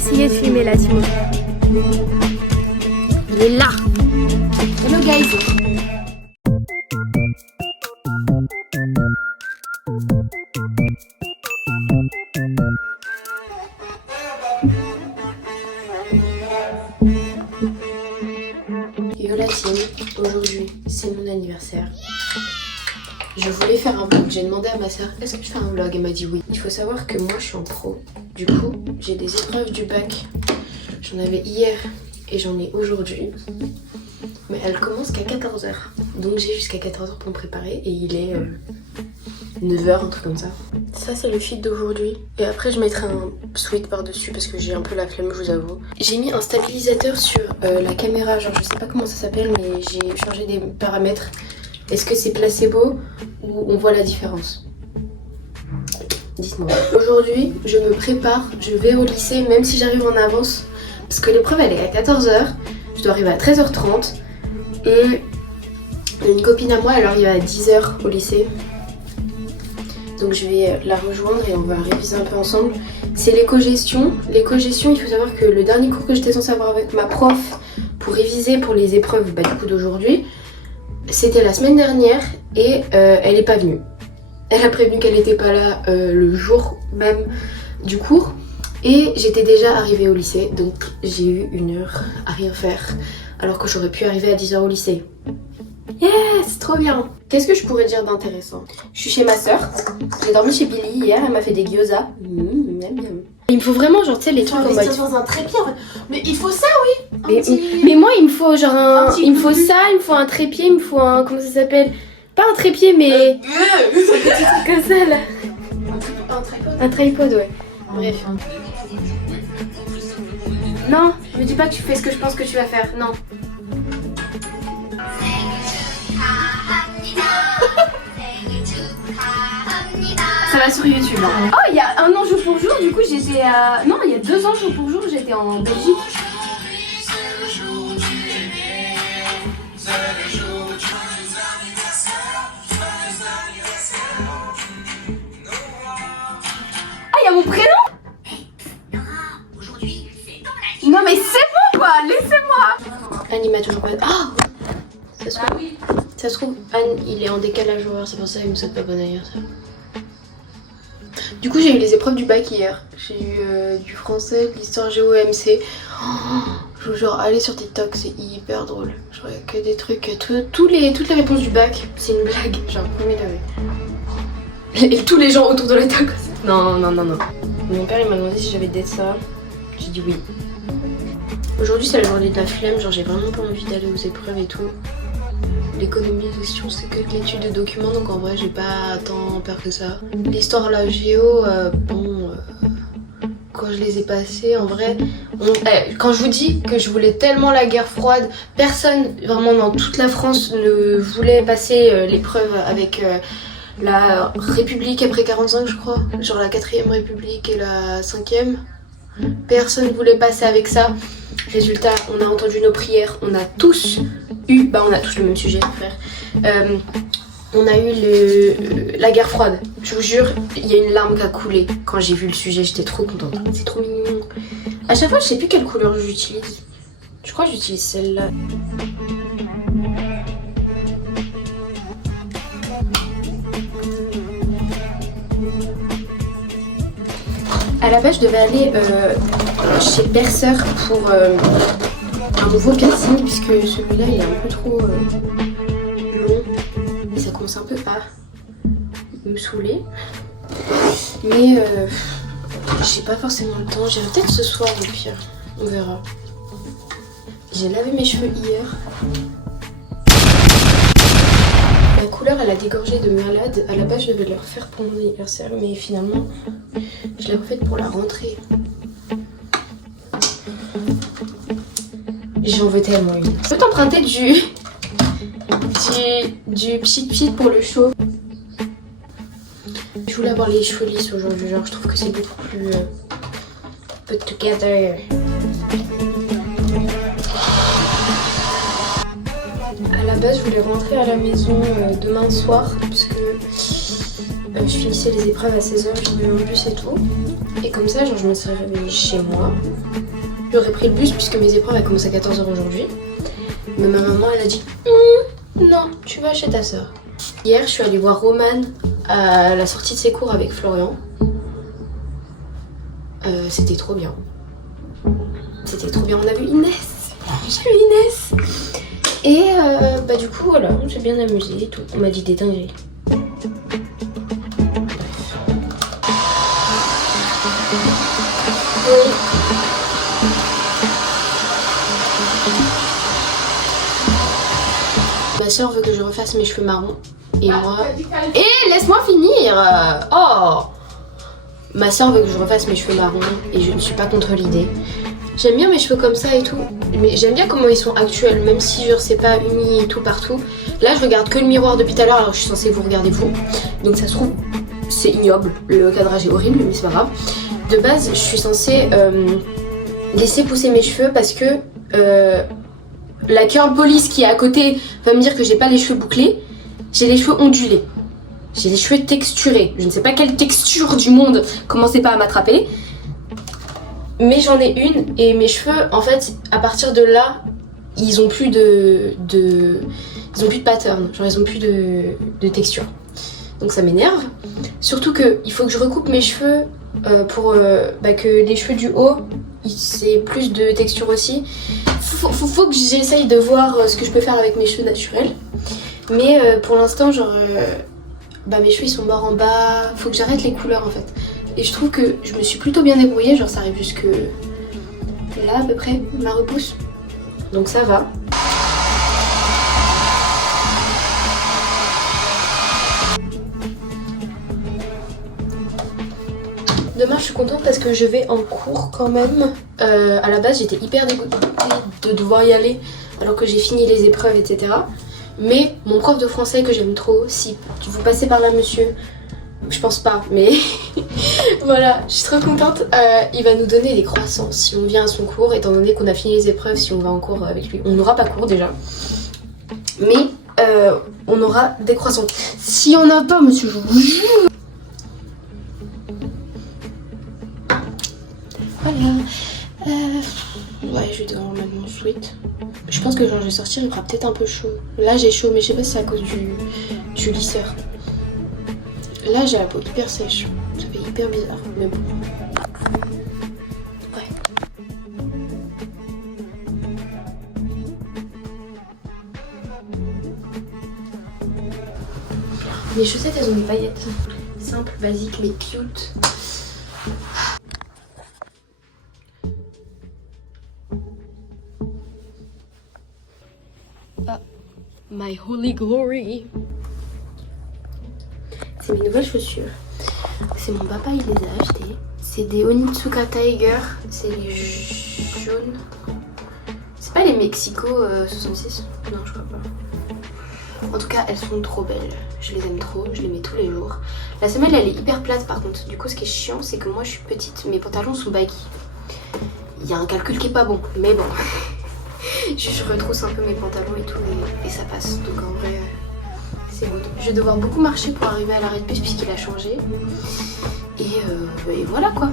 essayer de filmer là, Timo. Il est là. Hello guys. Yo la team, aujourd'hui c'est mon anniversaire. Je voulais faire un vlog, j'ai demandé à ma soeur est-ce que je fais un vlog, elle m'a dit oui. Il faut savoir que moi je suis en pro, du coup j'ai des épreuves du bac. J'en avais hier et j'en ai aujourd'hui. Mais elle commence qu'à 14h. Donc j'ai jusqu'à 14h pour me préparer et il est 9h, un truc comme ça. Ça c'est le fit d'aujourd'hui. Et après je mettrai un sweat par dessus parce que j'ai un peu la flemme, je vous avoue. J'ai mis un stabilisateur sur la caméra, genre je sais pas comment ça s'appelle mais j'ai changé des paramètres. Est-ce que c'est placebo ou on voit la différence? Dites-moi. Aujourd'hui je me prépare, je vais au lycée même si j'arrive en avance. Parce que l'épreuve elle est à 14h, je dois arriver à 13h30. Et une copine à moi elle arrive à 10h au lycée. Donc je vais la rejoindre et on va réviser un peu ensemble. C'est l'éco-gestion. L'éco-gestion, il faut savoir que le dernier cours que j'étais censée avoir avec ma prof pour réviser pour les épreuves du coup d'aujourd'hui, c'était la semaine dernière et elle n'est pas venue. Elle a prévenu qu'elle n'était pas là le jour même du cours. Et j'étais déjà arrivée au lycée, donc j'ai eu 1 heure à rien faire. Alors que j'aurais pu arriver à 10h au lycée. Yes, trop bien. Qu'est-ce que je pourrais dire d'intéressant? Je suis chez ma soeur. J'ai dormi chez Billy hier, elle m'a fait des gyoza. Miam miam. Il me faut vraiment genre tu sais les trucs en mode... dans un trépied en fait. Mais il faut ça oui. Mais moi il me faut genre un... Il me faut ça, il me faut un trépied, il me faut un... Comment ça s'appelle? Pas un trépied mais... un petit truc comme ça là. Un tripod. Un tripod ouais. Bref. Non, me dis pas que tu fais ce que je pense que tu vas faire, non. Ça va sur YouTube. Hein. Oh, il y a 1 an jour pour jour, du coup j'étais à... Non, il y a 2 ans jour pour jour, j'étais en Belgique. Ah, il y a mon prénom? Non mais c'est bon quoi, laissez-moi. Anne il m'a toujours pas... Oh ça se trouve, oui. Ça se trouve Anne il est en décalage horaire, c'est pour ça qu'il me souhaite pas bon anniversaire. Du coup j'ai eu les épreuves du bac hier. J'ai eu du français, de l'histoire géo MC. Oh, je vous jure, allez sur TikTok, c'est hyper drôle. Je regarde que des trucs, toutes les réponses du bac, c'est une blague, genre premier degré. Et tous les gens autour de la table. Non. Mon père il m'a demandé si j'avais d'être ça. J'ai dit oui. Aujourd'hui c'est la journée de la flemme, genre j'ai vraiment pas envie d'aller aux épreuves et tout. L'économie de gestion c'est que de l'étude de documents donc en vrai j'ai pas tant peur que ça. L'histoire, la géo, quand je les ai passées en vrai, quand je vous dis que je voulais tellement la guerre froide, personne vraiment dans toute la France ne voulait passer l'épreuve avec la République après 45 je crois, genre la 4ème République et la 5ème. Personne ne voulait passer avec ça. Résultat, on a entendu nos prières, on a tous eu, on a tous le même sujet, frère. On a eu la guerre froide. Je vous jure, il y a une larme qui a coulé quand j'ai vu le sujet, j'étais trop contente. C'est trop mignon. À chaque fois, je sais plus quelle couleur j'utilise. Je crois que j'utilise celle-là. À la base, je devais aller chez Perceur pour un nouveau piercing puisque celui-là il est un peu trop long et ça commence un peu à me saouler. Mais j'ai pas forcément le temps. J'irai peut-être ce soir au pire. On verra. J'ai lavé mes cheveux hier. La couleur elle a dégorgé de malade. À la base je devais le refaire pour mon anniversaire mais finalement je l'ai refaite pour la rentrée. J'en veux tellement une. Je peux t'emprunter du pchit pchit pour le show. Je voulais avoir les cheveux lisses aujourd'hui, genre je trouve que c'est beaucoup plus put together. À la base je voulais rentrer à la maison demain soir parce que je finissais les épreuves à 16h, j'avais un bus et tout. Et comme ça, genre, je me serais réveillée chez moi. J'aurais pris le bus puisque mes épreuves elles commencent à 14h aujourd'hui. Mais ma maman, elle a dit non, tu vas chez ta soeur. Hier, je suis allée voir Romane à la sortie de ses cours avec Florian. C'était trop bien. C'était trop bien. On a vu Inès. J'ai vu Inès. Et bah du coup, voilà, on s'est bien amusé et tout. On m'a dit des dingueries. Oui. Ma soeur veut que je refasse mes cheveux marrons. Et moi... Et laisse-moi finir. Oh. Ma soeur veut que je refasse mes cheveux marrons. Et je ne suis pas contre l'idée. J'aime bien mes cheveux comme ça et tout. Mais j'aime bien comment ils sont actuels. Même si genre c'est pas uni et tout partout. Là je regarde que le miroir depuis tout à l'heure. Alors je suis censée vous regarder vous. Donc ça se trouve c'est ignoble. Le cadrage est horrible mais c'est pas grave. De base je suis censée laisser pousser mes cheveux. Parce que la curl police qui est à côté va me dire que j'ai pas les cheveux bouclés. J'ai les cheveux ondulés. J'ai les cheveux texturés. Je ne sais pas quelle texture du monde. Commencez pas à m'attraper. Mais j'en ai une et mes cheveux, en fait, à partir de là, ils ont plus de ils ont plus de pattern. Genre ils ont plus de texture. Donc ça m'énerve. Surtout que il faut que je recoupe mes cheveux pour que les cheveux du haut, c'est plus de texture aussi. Faut que j'essaye de voir ce que je peux faire avec mes cheveux naturels. Mais pour l'instant, genre, mes cheveux ils sont morts en bas. Faut que j'arrête les couleurs en fait. Et je trouve que je me suis plutôt bien débrouillée. Genre, ça arrive jusque là à peu près, ma repousse. Donc ça va. Demain je suis contente parce que je vais en cours quand même. À la base j'étais hyper dégoûtée de devoir y aller alors que j'ai fini les épreuves etc. Mais mon prof de français que j'aime trop, si vous passez par là monsieur, je pense pas mais voilà, je suis trop contente. Il va nous donner des croissants si on vient à son cours étant donné qu'on a fini les épreuves. Si on va en cours avec lui, on n'aura pas cours déjà. Mais on aura des croissants. Si on n'a pas monsieur, je vous jure. Voilà. Ouais, je vais devoir mettre mon sweat. Je pense que quand je vais sortir, il fera peut-être un peu chaud. Là, j'ai chaud, mais je sais pas si c'est à cause du lisseur. Là, j'ai la peau hyper sèche. Ça fait hyper bizarre, mais bon. Ouais. Les chaussettes, elles ont des paillettes. Simple, basique, mais cute. My holy glory. C'est mes nouvelles chaussures. C'est mon papa, il les a achetées. C'est des Onitsuka Tiger. C'est les jaunes. C'est pas les Mexico 66? Non, je crois pas. En tout cas, elles sont trop belles. Je les aime trop, je les mets tous les jours. La semelle, elle est hyper plate par contre. Du coup, ce qui est chiant, c'est que moi, je suis petite. Mes pantalons sont baggy. Il y a un calcul qui est pas bon, mais bon. Je retrousse un peu mes pantalons et tout et ça passe. Donc en vrai, c'est good. Je vais devoir beaucoup marcher pour arriver à l'arrêt de bus puisqu'il a changé. Et voilà quoi.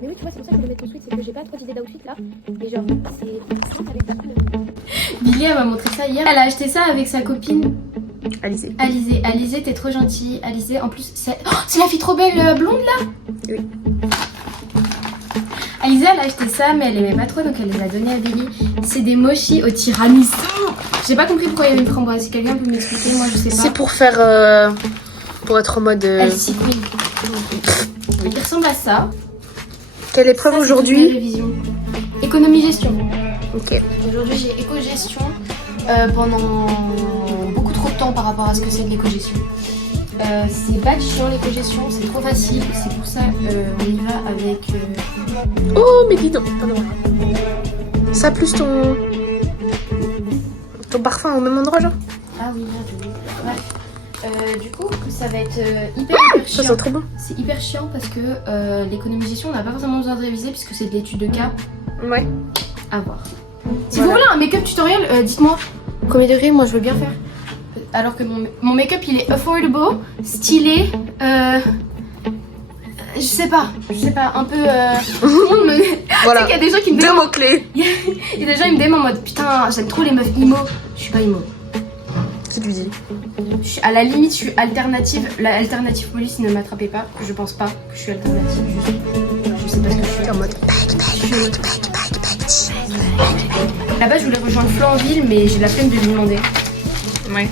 Mais oui, tu vois, c'est pour ça que je voulais mettre ton sweat, c'est que j'ai pas trop d'idées d'outfit là. Et genre, c'est avec ta couleur. Billy, elle m'a montré ça hier. Elle a acheté ça avec sa copine Alizé. Alizé, t'es trop gentille. Alizé, en plus, c'est la fille trop belle blonde là. Oui. Alizé, elle a acheté ça, mais elle aimait pas trop, donc elle les a donné à Billy. C'est des mochis au tiramisu. J'ai pas compris pourquoi il y avait une framboise. Si quelqu'un peut m'expliquer, moi je sais pas. C'est pour faire. Pour être en mode. Elsie Queen. Il ressemble à ça. Quelle épreuve Ça, aujourd'hui? Révision. Économie-gestion. Ok. Aujourd'hui j'ai éco-gestion pendant beaucoup trop de temps par rapport à ce que c'est de l'éco-gestion. C'est pas chiant l'éco-gestion, c'est trop facile, c'est pour ça on y va avec... Oh mais dis donc, pardon. Ça plus ton parfum au même endroit genre? Ah oui, merde, oui. Bref. Du coup, ça va être hyper Ça chiant. sent trop bon. C'est hyper chiant parce que l'économisation, on n'a pas forcément besoin de réviser puisque c'est de l'étude de cas. Ouais. À voir. Si vous voulez un make-up tutoriel, dites-moi premier degré, moi je veux bien faire. Alors que mon make-up il est affordable, stylé, je sais pas, un peu. Tout le monde me. Voilà. Tu sais qu'il y a des gens qui me Deux demandent. mots-clés. Il y a des gens qui me demandent en mode putain, j'aime trop les meufs emo. Je suis pas emo. Qui lui dit? À la limite, je suis alternative. La alternative police, ne m'attrapez pas. Je pense pas que je suis alternative. Je sais pas ce que je suis. En mode. Là-bas, je voulais rejoindre Flanville, mais j'ai la flemme de lui demander. Ouais.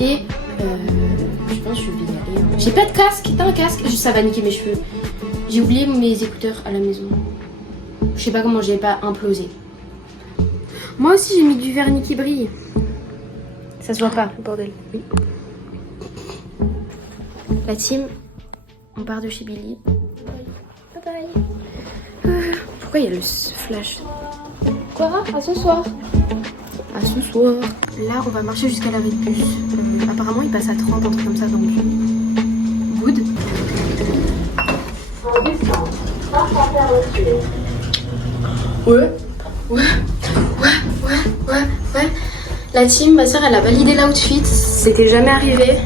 Et je pense que je vais y aller. J'ai pas de casque. T'as un casque? Ça va niquer mes cheveux. J'ai oublié mes écouteurs à la maison. Je sais pas comment j'ai pas implosé. Moi aussi, j'ai mis du vernis qui brille. Ça se voit pas, bordel. Oui. La team, on part de chez Billy. Bye bye. Pourquoi il y a le flash? Quoi? À ce soir. À ce soir. Là, on va marcher jusqu'à l'arrêt de bus. Apparemment, il passe à 30, un truc comme ça, donc good. Ouais. La team, ma soeur, elle a validé l'outfit. C'était jamais arrivé.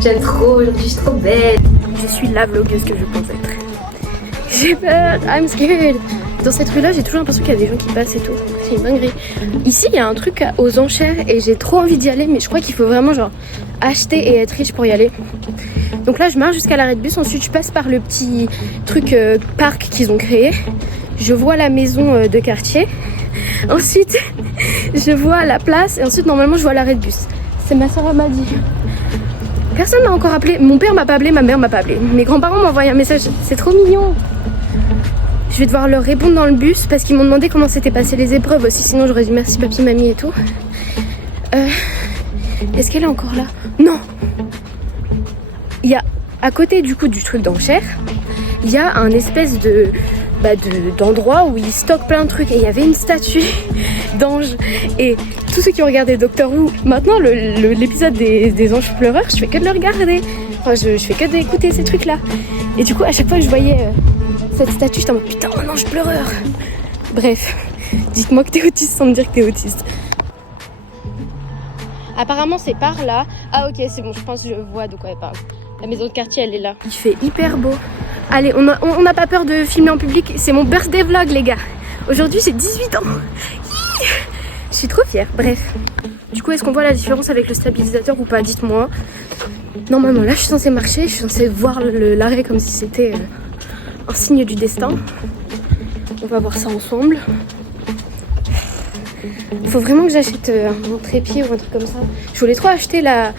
J'aime trop, aujourd'hui je suis trop belle. Je suis la vlogueuse que je pense être. J'ai peur, I'm scared. Dans cette rue-là, j'ai toujours l'impression qu'il y a des gens qui passent et tout. C'est une dinguerie. Ici, il y a un truc aux enchères et j'ai trop envie d'y aller, mais je crois qu'il faut vraiment genre acheter et être riche pour y aller. Donc là, je marche jusqu'à l'arrêt de bus. Ensuite, je passe par le petit truc parc qu'ils ont créé. Je vois la maison de quartier. Ensuite, je vois la place. Et ensuite, normalement, je vois l'arrêt de bus. C'est ma soeur, elle m'a dit. Personne m'a encore appelé. Mon père m'a pas appelé, ma mère m'a pas appelé. Mes grands-parents m'ont envoyé un message. C'est trop mignon. Je vais devoir leur répondre dans le bus parce qu'ils m'ont demandé comment s'étaient passées les épreuves aussi. Sinon, j'aurais dit merci papi, mamie et tout. Est-ce qu'elle est encore là? Non. Il y a à côté du coup du truc d'enchères, il y a un espèce d'endroit où ils stockent plein de trucs et il y avait une statue d'ange et tous ceux qui ont regardé Doctor Who, maintenant l'épisode des anges pleureurs, je fais que de le regarder, enfin je fais que d'écouter ces trucs là et du coup à chaque fois que je voyais cette statue j'étais en mode putain un ange pleureur. Bref, dites-moi que t'es autiste sans me dire que t'es autiste. Apparemment c'est par là. Ah ok c'est bon, je pense que je vois de quoi elle parle. La maison de quartier elle est là. Il fait hyper beau. Allez, on n'a pas peur de filmer en public. C'est mon birthday vlog les gars. Aujourd'hui j'ai 18 ans. Je suis trop fière. Bref. Du coup est-ce qu'on voit la différence avec le stabilisateur ou pas? Dites-moi. Normalement là je suis censée marcher. Je suis censée voir l'arrêt comme si c'était un signe du destin. On va voir ça ensemble. Faut vraiment que j'achète un trépied ou un truc comme ça. Je voulais trop acheter la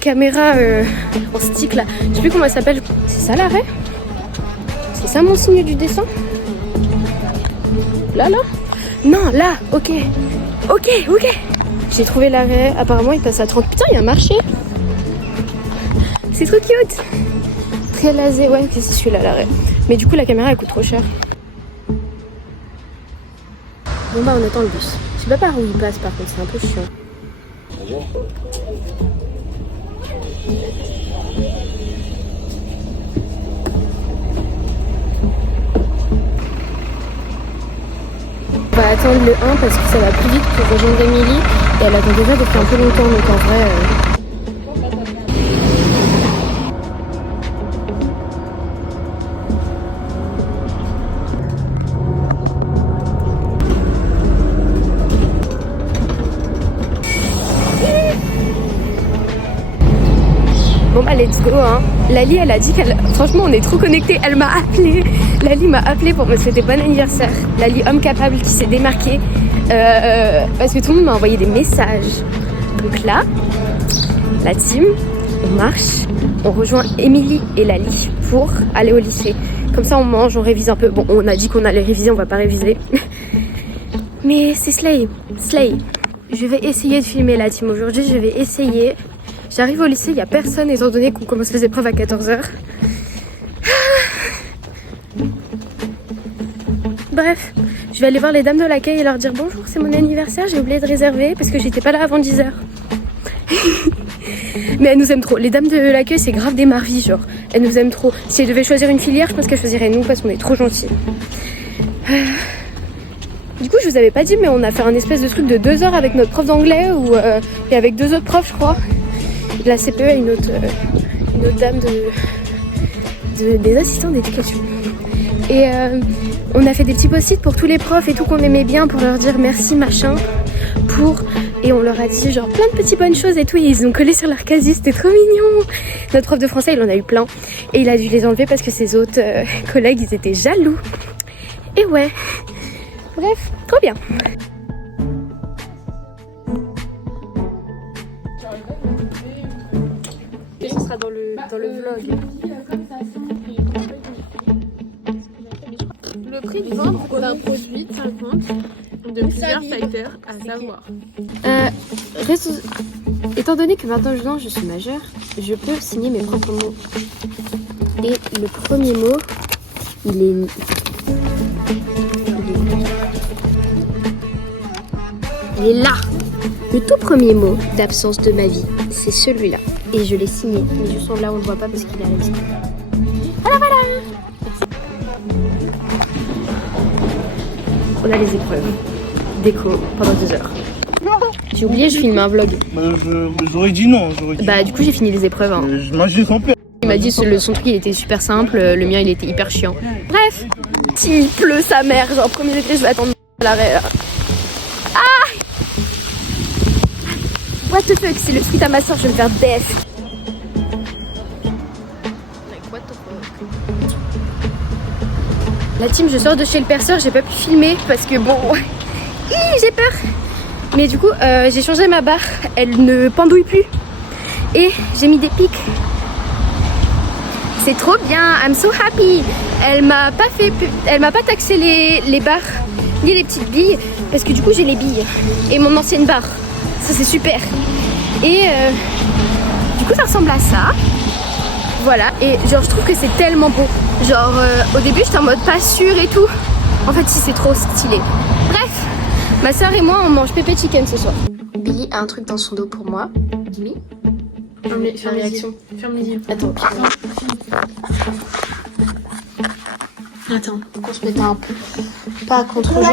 caméra en stick là. Je sais plus comment elle s'appelle. C'est ça l'arrêt? C'est ça mon signe du dessin? Là? Non, là, ok. J'ai trouvé l'arrêt. Apparemment il passe à 30. Putain, il y a un marché. C'est trop cute. Très lasé. Ouais, ok, c'est celui-là l'arrêt. Mais du coup la caméra elle coûte trop cher. Bon bah on attend le bus. Je sais pas par où il passe par contre, c'est un peu chiant. On va attendre le 1 parce que ça va plus vite pour rejoindre Émilie et elle attend déjà depuis un peu longtemps donc en vrai... Bon bah let's go hein. Lali elle a dit qu'elle... Franchement on est trop connectés. Elle m'a appelé. Lali m'a appelé pour me souhaiter bon anniversaire. Lali homme capable qui s'est démarqué. Parce que tout le monde m'a envoyé des messages. Donc là, la team, on marche. On rejoint Émilie et Lali pour aller au lycée. Comme ça on mange, on révise un peu. Bon on a dit qu'on allait réviser, on va pas réviser. Mais c'est slay. Je vais essayer de filmer la team aujourd'hui. Je vais essayer... J'arrive au lycée, il n'y a personne étant donné qu'on commence les épreuves à 14h. Je vais aller voir les dames de l'accueil et leur dire bonjour, c'est mon anniversaire, j'ai oublié de réserver parce que j'étais pas là avant 10h. Mais elles nous aiment trop. Les dames de l'accueil, c'est grave des marvis, genre. Elles nous aiment trop. Si elles devaient choisir une filière, je pense qu'elles choisiraient nous parce qu'on est trop gentils. Du coup, je vous avais pas dit, mais on a fait un espèce de truc de 2 heures avec notre prof d'anglais et avec 2 autres profs, je crois. La CPE et une autre dame des assistants d'éducation. Et on a fait des petits post-it pour tous les profs et tout qu'on aimait bien pour leur dire merci machin. Et on leur a dit genre plein de petites bonnes choses et tout. Et ils ont collé sur leur casier, c'était trop mignon. Notre prof de français, il en a eu plein. Et il a dû les enlever parce que ses autres collègues, ils étaient jaloux. Et ouais. Bref, trop bien. Et ce sera dans le vlog. Le prix de vente d'un produit 50 de plusieurs fighter à savoir. Étant donné que maintenant je suis majeure, je peux signer mes propres mots. Et le premier mot, il est là. Le tout premier mot d'absence de ma vie, c'est celui-là. Et je l'ai signé, mais juste là on le voit pas parce qu'il est à la liste. Voilà. On a les épreuves d'éco pendant 2 heures. J'ai oublié, je filme un vlog. J'aurais dit non. Bah du coup j'ai fini les épreuves. Hein. J'imagine son père. Il m'a dit son truc il était super simple, le mien il était hyper chiant. Bref, s'il pleut sa mère, genre premier degré je vais attendre à l'arrêt là. Ah! What the fuck, c'est le tweet à ma soeur, je vais me faire death. What the fuck? La team, je sors de chez le perceur, j'ai pas pu filmer parce que bon, j'ai peur. Mais du coup, j'ai changé ma barre, elle ne pendouille plus. Et j'ai mis des pics. C'est trop bien, I'm so happy. Elle m'a pas taxé les barres ni les petites billes parce que du coup j'ai les billes et mon ancienne barre. Ça c'est super. Et du coup ça ressemble à ça. Voilà. Et genre je trouve que c'est tellement beau. Genre au début j'étais en mode pas sûre et tout. En fait si c'est trop stylé. Bref, ma soeur et moi on mange pépé chicken ce soir. Billy a un truc dans son dos pour moi. Jimmy. Ferme les réactions. Ferme les yeux. Attends. Attends, qu'on se mette un peu. Pas contre le jeu.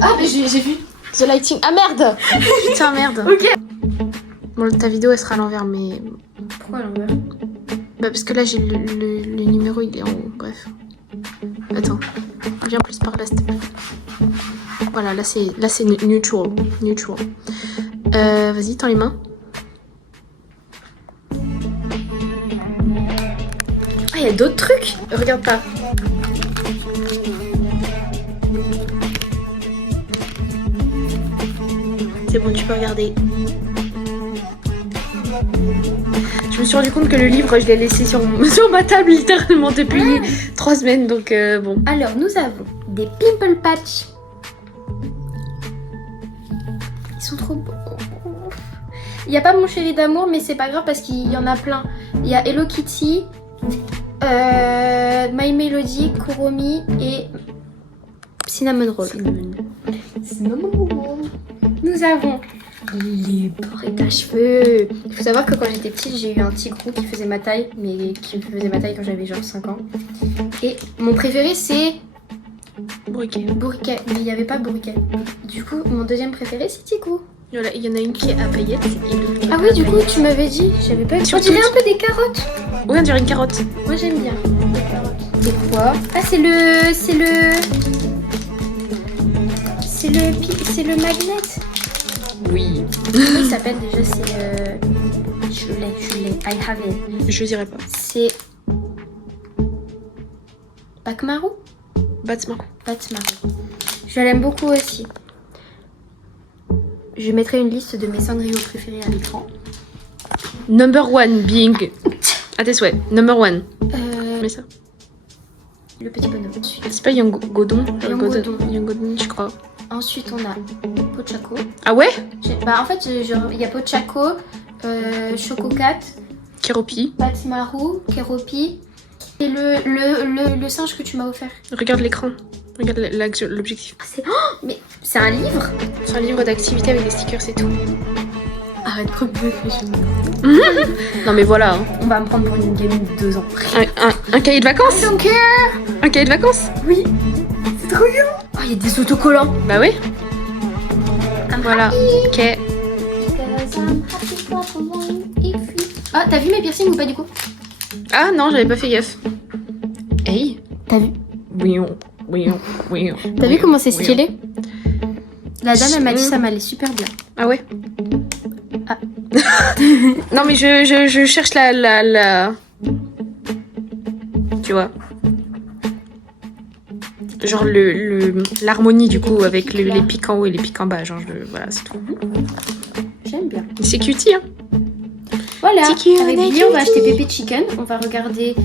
Ah, mais j'ai vu. The lighting. Ah merde. Putain, merde. Ok. Bon, ta vidéo elle sera à l'envers, mais. Pourquoi à l'envers? Bah, parce que là j'ai le numéro, il est en haut. Bref. Attends. Viens plus par là, s'il te plaît. Voilà, là c'est neutral. Neutral. Vas-y, tends les mains. Ah, il y a d'autres trucs. Regarde pas. C'est bon, tu peux regarder. Je me suis rendu compte que le livre, je l'ai laissé sur ma table littéralement depuis 3 semaines, donc bon. Alors, nous avons des Pimple Patch. Ils sont trop beaux. Il n'y a pas Mon Chéri d'amour, mais c'est pas grave parce qu'il y en a plein. Il y a Hello Kitty, My Melody, Kuromi et Cinnamon Roll. Cinnamon Roll. Nous avons les braids à cheveux. Il faut savoir que quand j'étais petite, j'ai eu un tigrou qui faisait ma taille, mais qui faisait ma taille quand j'avais genre 5 ans. Et mon préféré c'est Bourriquet. Bourriquet, mais il n'y avait pas Bourriquet. Du coup, mon deuxième préféré c'est Tigrou. Voilà, il y en a une qui est à paillettes. Ah oui, du coup, tu m'avais dit, j'avais pas. On dirait un peu des carottes. Oui, on dirait une carotte. Moi, j'aime bien les carottes. C'est quoi? Ah, c'est le magnet. Oui. Comment il s'appelle déjà? C'est je l'ai. I have it. Je dirais pas. C'est Bakmaru. Batmaru. Je l'aime beaucoup aussi. Je mettrai une liste de mes cendrillons préférés à l'écran. Number 1 being. À tes souhaits. Number 1. Mets ça. Le petit bonhomme. C'est pas Young Godon. Young Godon, je crois. Ensuite, on a Pochaco. Ah ouais? Bah, en fait, il y a Pochaco, Chococat, Keropi, Batmaru, Keropi et le singe que tu m'as offert. Regarde l'écran. Regarde l'objectif. Mais c'est un livre? C'est un livre d'activité avec des stickers et tout. Arrête, croque-bleu. Non mais voilà. Hein. On va me prendre pour une gamine de 2 ans. Un cahier de vacances? Donc, Un cahier de vacances? oui. C'est trop bien. Oh, il y a des autocollants. Bah oui. Voilà. Ok. Ah, t'as vu mes piercings ou pas du coup? Ah non, j'avais pas fait gaffe. Hey. T'as vu? Oui. T'as vu comment c'est stylé? La dame, elle m'a dit ça m'allait super bien. Ah ouais? Ah. Non mais je cherche la... Tu vois. Genre l'harmonie du coup avec les pics en haut et les pics en bas. Genre voilà, c'est tout. J'aime bien. C'est cutie hein. Voilà, Tiki, avec on a Billy, on va cutie. acheter Pépé Chicken. On va regarder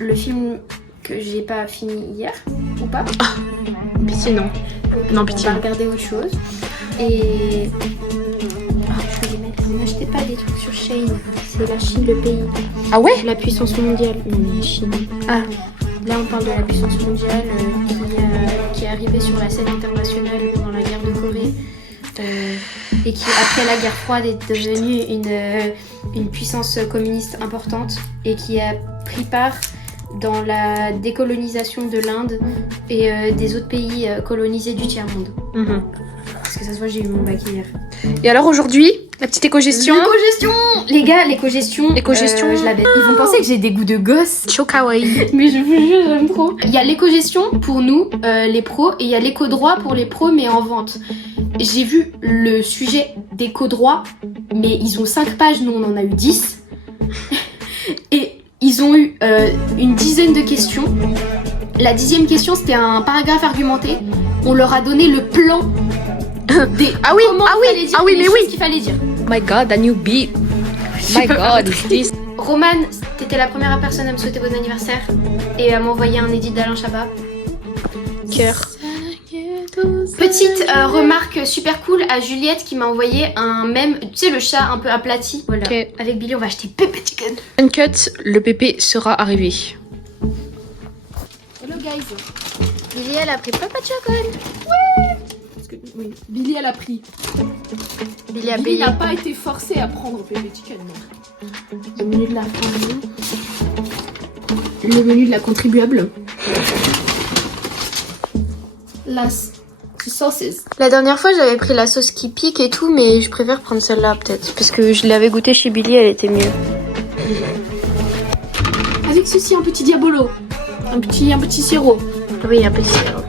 le film que j'ai pas fini hier, ou pas? Pitié non. Non, pitié. On va regarder autre chose. Et... Ah, je vais les mettre. N'achetez pas des trucs sur Shein. C'est la Chine, le pays. Ah ouais? La puissance mondiale. Non, mais Chine. Ah. Là, on parle de la puissance mondiale qui est arrivée sur la scène internationale pendant la guerre de Corée. Et qui, après la guerre froide, est devenue une puissance communiste importante et qui a pris part dans la décolonisation de l'Inde et des autres pays colonisés du tiers-monde. Mhm. Parce que ça se voit, j'ai eu mon bac hier. Et alors aujourd'hui, la petite éco-gestion. L'éco-gestion! Les gars, l'éco-gestion, Éco-gestion. je l'avais. Ils vont penser que j'ai des goûts de gosse. Chaud kawaii. Mais je vous jure, j'aime trop. Il y a l'éco-gestion pour nous, les pros, et il y a l'éco-droit pour les pros, mais en vente. J'ai vu le sujet d'éco-droit, mais ils ont 5 pages, nous on en a eu 10. Et ils ont eu une dizaine de questions. La 10e question, c'était un paragraphe argumenté. On leur a donné le plan des Ah oui, comment ah il oui, fallait dire, ah oui, les mais choses oui. qu'il fallait dire. My god, a new beat. My god, is this... Romane, t'étais la première personne à me souhaiter bon anniversaire et à m'envoyer un édit d'Alain Chabat. Cœur. Petite remarque super cool à Juliette qui m'a envoyé un mème, tu sais le chat un peu aplati. Voilà. Ok. Avec Billy, on va acheter Pépé Chicken. Uncut, le pépé sera arrivé. Hello guys. Billy, elle a pris Papa Chicken. Parce que, oui, Billy, elle a pris. Billy a Billy payé. n'a pas été forcé à prendre Pépé Chicken. Non. Le menu de la famille. Le menu de la contribuable. Las sauces. La dernière fois, j'avais pris la sauce qui pique et tout, mais je préfère prendre celle-là peut-être. Parce que je l'avais goûtée chez Billy, elle était mieux. Avec ceci, un petit diabolo. Un petit sirop. Oui, un petit sirop.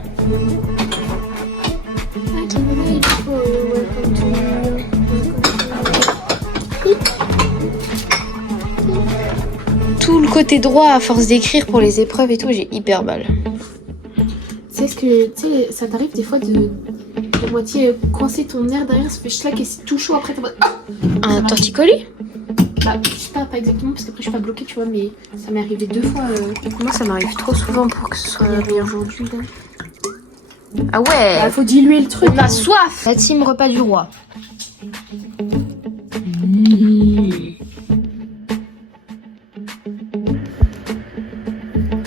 Tout le côté droit, à force d'écrire pour les épreuves et tout, j'ai hyper mal. Tu sais ce que, tu sais, ça t'arrive des fois de moitié coincer ton nerf derrière, ça fait schlack et c'est tout chaud après t'es en mode, ah. Un torticolis? Bah, je sais pas exactement parce qu'après je suis pas bloquée, tu vois, mais ça m'est arrivé 2 fois. Moi, ça m'arrive trop souvent pour que ce soit bien. Aujourd'hui là. Ah ouais! Bah, faut diluer le truc. On a soif! La team repas du roi.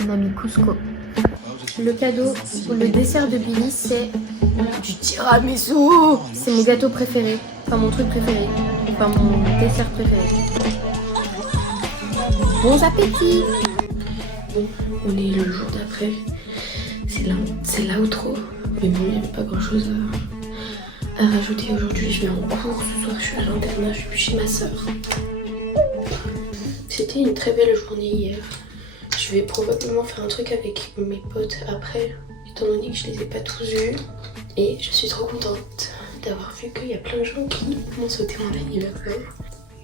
On a mis Cusco. Le cadeau ou le dessert de Billy, c'est du tiramisu. C'est mon gâteau préféré. Enfin, mon truc préféré. Enfin, mon dessert préféré. Bon appétit! Bon, on est le jour d'après. C'est l'outro. Mais bon, il n'y avait pas grand chose à rajouter aujourd'hui. Je vais en cours. Ce soir, je suis à l'internat. Je suis chez ma soeur. C'était une très belle journée hier. Je vais probablement faire un truc avec mes potes après, étant donné que je les ai pas tous vus. Et je suis trop contente d'avoir vu qu'il y a plein de gens qui m'ont sauté mon anniversaire.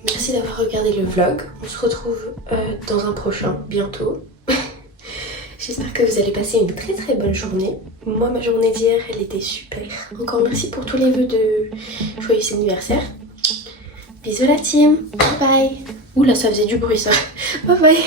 Merci d'avoir regardé le vlog. On se retrouve dans un prochain, bientôt. J'espère que vous allez passer une très très bonne journée. Moi, ma journée d'hier, elle était super. Encore merci pour tous les vœux de joyeux anniversaire. Bisous la team. Bye bye. Oula, ça faisait du bruit ça. Bye bye.